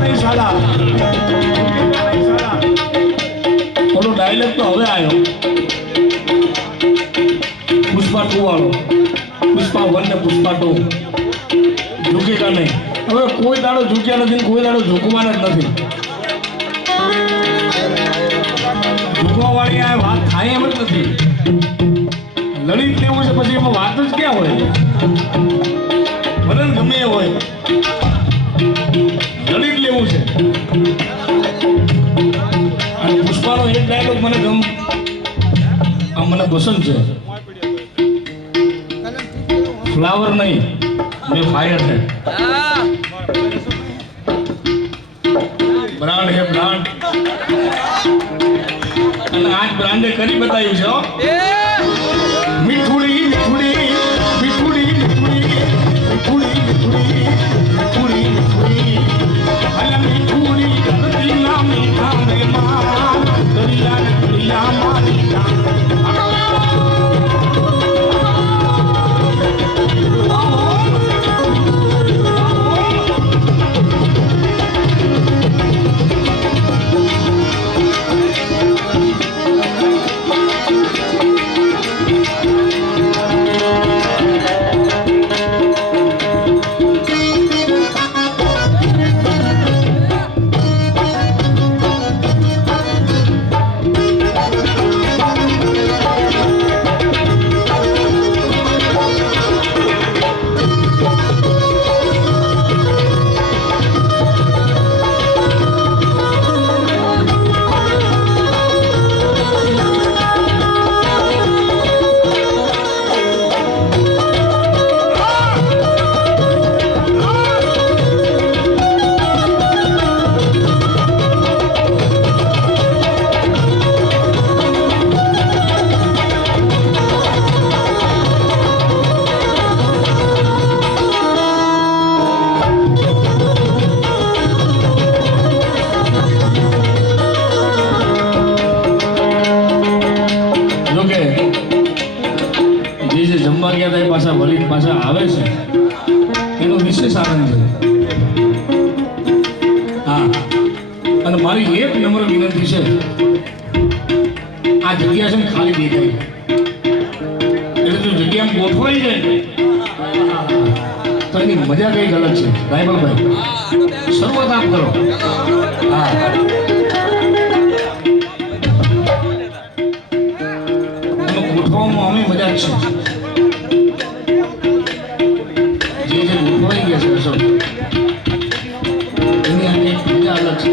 નહીં સાડા થોડો ડાયલોગ તો હવે આવ્યો પુષ્પા ટુ વાળો પુષ્પા વન ને પુષ્પા ટુ ઝૂકેગા નહીં? હવે કોઈ દાડો ઝૂક્યા નથી કોઈ દાડો ઝૂકવાના જ નથી. ઝૂકવા વાળી આ વાત થાય એમ જ નથી. લડી લેવું છે પછી એમાં વાત જ ક્યાં હોય? ભલે ગમે હોય. લલિત લેવું છે. અને પુષ્પાનો એક ડાયલોગ મને ગમ આ મને પસંદ છે. ફ્લાવર નહીં, મેં ફાયર છે. બ્રાન્ડ હે બ્રાન્ડ અને આજ બ્રાન્ડે કરી બતાવ્યું છે, હો. જે જે જમવા ગયા હતા એ પાછા વલી પાછા આવે છે. એનો વિશેષ આનંદ છે. હા. અને મારી એક નમ્ર વિનંતી છે. આ જગ્યા છે ને ખાલી દેખાય એટલે જો જગ્યામાં ગોઠવાઈ જાય તો એની મજા કંઈક અલગ છે. રાયબલભાઈ શરૂઆત આપ કરો. હા. એનો ગોઠવવામાં અમે મજા જ છે જે જે ગોઠવાઈ ગયા છે સૌ. એની મજા અલગ છે.